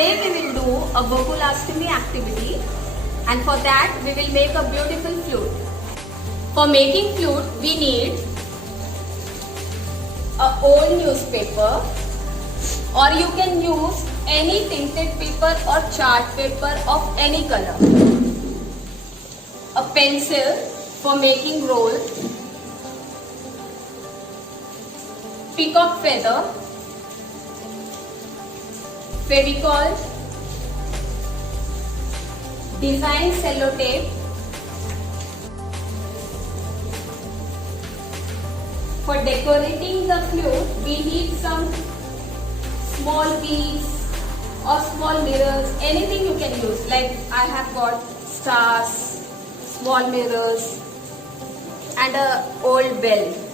Today we will do a Gokulaష్టami activity, and for that we will make a beautiful flute. For making flute we need a old newspaper, or you can use any tinted paper or chart paper of any color. A pencil for making roll, peacock feather, Fevicol, design sellotape, for decorating the flute we need some small beads or small mirrors, anything you can use, like I have got stars, small mirrors and a old bell.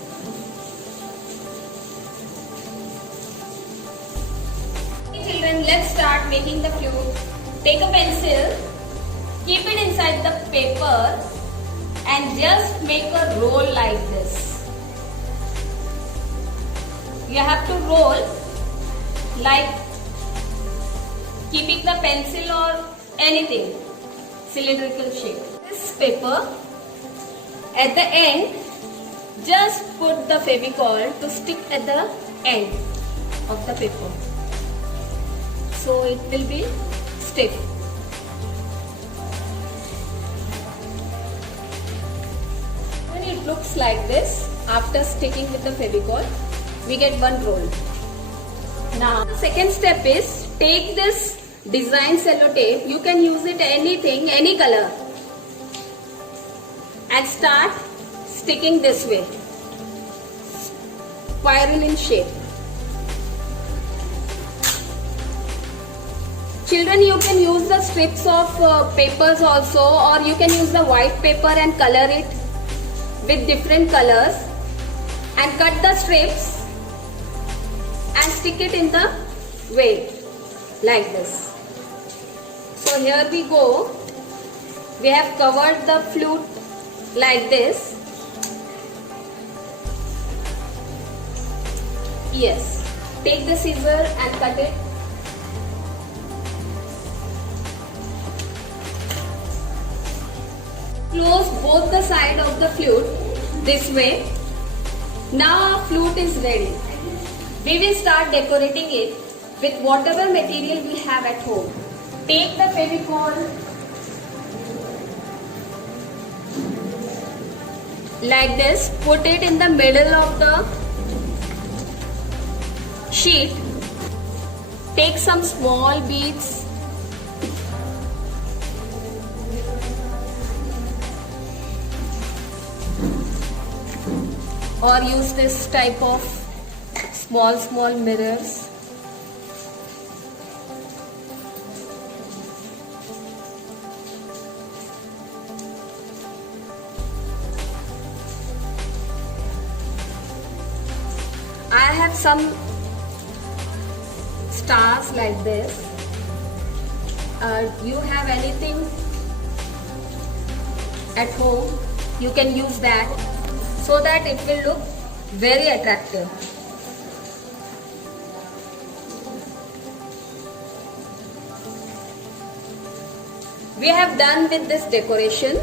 Children, let's start making the flute. Take a pencil, keep it inside the paper and just make a roll like this. You have to roll like keeping the pencil or anything cylindrical shape. This paper, at the end, just put the Fevicol to stick at the end of the paper, so it will be stiff. When it looks like this, after sticking with the Fevicol, we get one roll. Now, the second step is take this design sellotape. You can use it anything, any color, and start sticking this way, spiral in shape. Children, you can use the strips of papers also, or you can use the white paper and color it with different colors and cut the strips and stick it in the way like this. So here we go. We have covered the flute like this. Yes. Take the scissor and cut it. Close both the side of the flute this way. Now our flute is ready. We will start decorating it with whatever material we have at home. Take the Fevicol like this, put it in the middle of the sheet. Take some small beads, or use this type of small mirrors. I have some stars like this. You have anything at home, you can use that, so that it will look very attractive. We have done with this decoration.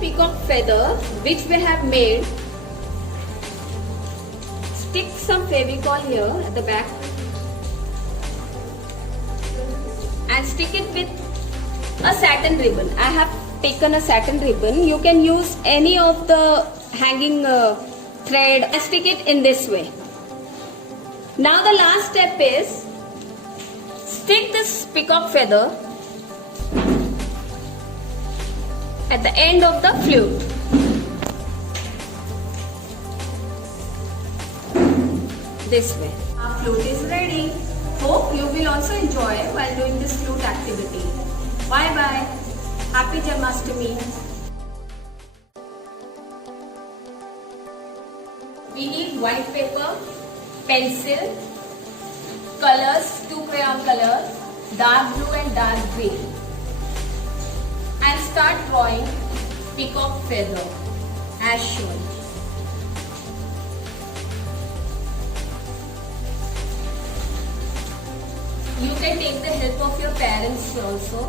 Peacock feather which we have made, stick some Fevicol here at the back and stick it with a satin ribbon. I have taken a satin ribbon. You can use any of the hanging thread and stick it in this way. Now the last step is stick this peacock feather at the end of the flute. This way. Our flute is ready. Hope you will also enjoy while doing this flute activity. Bye bye. Happy Janmashtami. We need white paper, pencil, colors, 2 crayon colors, dark blue and dark green, and start drawing peacock feather as shown. You can take the help of your parents also.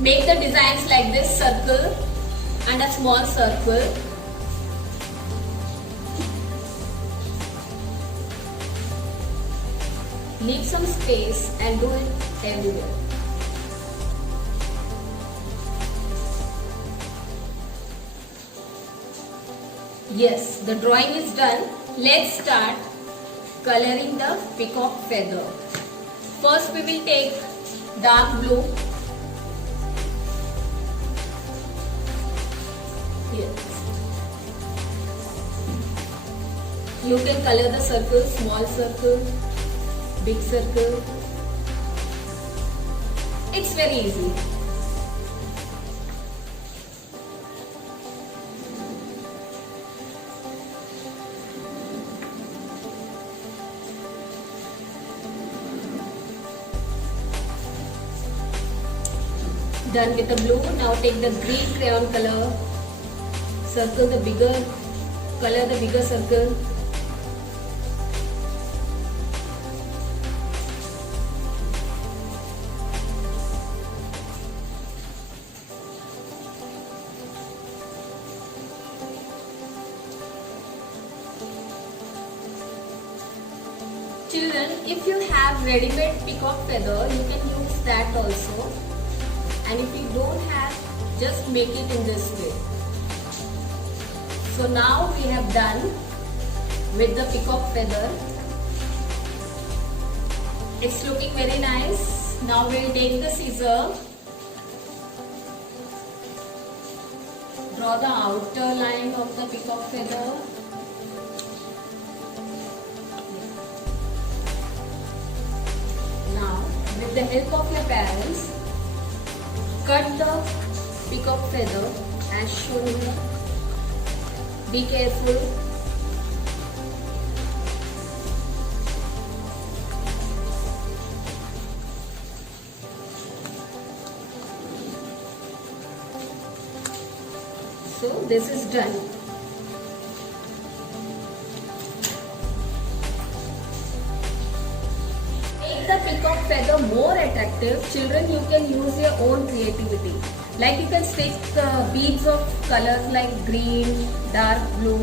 Make the designs like this, circle and a small circle. Leave some space and do it everywhere. Yes, the drawing is done. Let's start coloring the peacock feather. First we will take dark blue. Here. You can color the circle, small circle, big circle. It's very easy. Done with the blue. Now take the green crayon color. Circle the bigger, color the bigger circle. Children, if you have ready-made peacock feather, you can use that also. And if you don't have, just make it in this way. So now we have done with the peacock feather. It's looking very nice. Now we'll take the scissor. Draw the outer line of the peacock feather. Now, with the help of your parents, cut the peacock feather as shown here. Be careful. So this is done. Make the peacock feather more attractive. Children, you can use your own creativity. Like you can stick beads of colors like green, dark blue,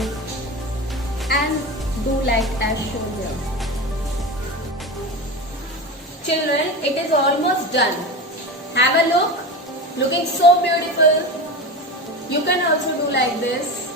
and do like as shown here. Children, it is almost done. Have a look. Looking so beautiful. You can also do like this.